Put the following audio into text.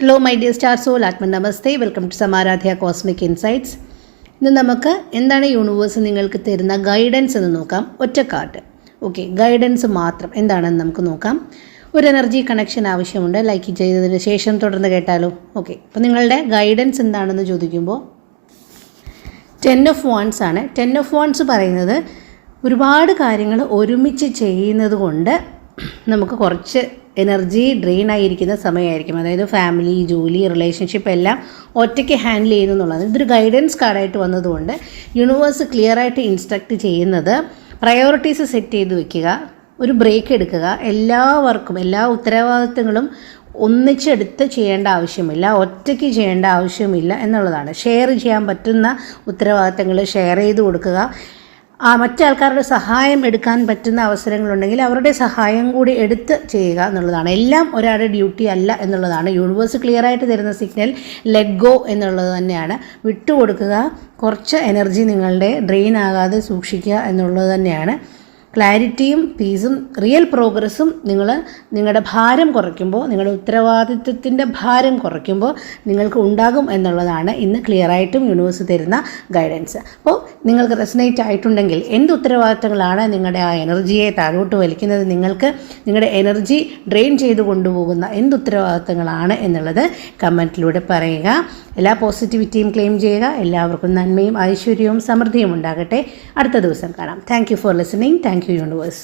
Hello my dear star soul, നമസ്തേ. Welcome to Samaradhya cosmic insights. ഇന്ന് നമുക്ക് എന്താണ് യൂണിവേഴ്സ് നിങ്ങൾക്ക് തരുന്ന ഗൈഡൻസ് എന്ന് നോക്കാം. ഒറ്റ കാർഡ്. ഓക്കെ, ഗൈഡൻസ് മാത്രം എന്താണെന്ന് നമുക്ക് നോക്കാം. ഒരു എനർജി കണക്ഷൻ ആവശ്യമുണ്ട്. ലൈക്ക് ചെയ്തതിന് ശേഷം തുടർന്ന് കേട്ടാലോ. ഓക്കെ, അപ്പോൾ നിങ്ങളുടെ ഗൈഡൻസ് എന്താണെന്ന് ചോദിക്കുമ്പോൾ 10 of Wands ആണ്. 10 of Wands പറയുന്നത് ഒരുപാട് കാര്യങ്ങൾ ഒരുമിച്ച് ചെയ്യുന്നത് കൊണ്ട് നമുക്ക് കുറച്ച് എനർജി ഡ്രെയിൻ ആയിരിക്കുന്ന സമയമായിരിക്കും. അതായത് ഫാമിലി, ജോലി, റിലേഷൻഷിപ്പ് എല്ലാം ഒറ്റയ്ക്ക് ഹാൻഡിൽ ചെയ്യുന്നു എന്നുള്ളത്. ഇതൊരു ഗൈഡൻസ് കാർഡായിട്ട് വന്നതുകൊണ്ട് യൂണിവേഴ്സ് ക്ലിയറായിട്ട് ഇൻസ്ട്രക്റ്റ് ചെയ്യുന്നത് പ്രയോറിറ്റീസ് സെറ്റ് ചെയ്ത് വെക്കുക, ഒരു ബ്രേക്ക് എടുക്കുക. എല്ലാ വർക്കും, എല്ലാ ഉത്തരവാദിത്തങ്ങളും ഒന്നിച്ചെടുത്ത് ചെയ്യേണ്ട ആവശ്യമില്ല, ഒറ്റയ്ക്ക് ചെയ്യേണ്ട ആവശ്യമില്ല എന്നുള്ളതാണ്. ഷെയർ ചെയ്യാൻ പറ്റുന്ന ഉത്തരവാദിത്തങ്ങൾ ഷെയർ ചെയ്ത് കൊടുക്കുക. മറ്റാൾക്കാരുടെ സഹായം എടുക്കാൻ പറ്റുന്ന അവസരങ്ങളുണ്ടെങ്കിൽ അവരുടെ സഹായം കൂടി എടുത്ത് ചെയ്യുക എന്നുള്ളതാണ്. എല്ലാം ഒരാളുടെ ഡ്യൂട്ടി അല്ല എന്നുള്ളതാണ് യൂണിവേഴ്സ് ക്ലിയറായിട്ട് തരുന്ന സിഗ്നൽ. ലെറ്റ് ഗോ എന്നുള്ളത് തന്നെയാണ്. വിട്ടുകൊടുക്കുക, കുറച്ച് എനർജി നിങ്ങളുടെ ഡ്രെയിൻ ആകാതെ സൂക്ഷിക്കുക എന്നുള്ളത് തന്നെയാണ്. ക്ലാരിറ്റിയും പീസും റിയൽ പ്രോഗ്രസ്സും നിങ്ങളുടെ ഭാരം കുറയ്ക്കുമ്പോൾ, നിങ്ങളുടെ ഉത്തരവാദിത്വത്തിൻ്റെ ഭാരം കുറയ്ക്കുമ്പോൾ നിങ്ങൾക്ക് ഉണ്ടാകും എന്നുള്ളതാണ് ഇന്ന് ക്ലിയറായിട്ടും യൂണിവേഴ്സ് തരുന്ന ഗൈഡൻസ്. അപ്പോൾ നിങ്ങൾക്ക് റെസനേറ്റ് ആയിട്ടുണ്ടെങ്കിൽ എന്ത് ഉത്തരവാദിത്തങ്ങളാണ് നിങ്ങളുടെ ആ എനർജിയെ താഴോട്ട് വലിക്കുന്നത്, നിങ്ങൾക്ക് നിങ്ങളുടെ എനർജി ഡ്രെയിൻ ചെയ്ത് കൊണ്ടുപോകുന്ന എന്ത് ഉത്തരവാദിത്തങ്ങളാണ് എന്നുള്ളത് കമൻറ്റിലൂടെ പറയുക. എല്ലാ പോസിറ്റിവിറ്റിയും ക്ലെയിം ചെയ്യുക. എല്ലാവർക്കും നന്മയും ഐശ്വര്യവും സമൃദ്ധിയും ഉണ്ടാകട്ടെ. അടുത്ത ദിവസം കാണാം. Thank you for listening. Thank you, universe.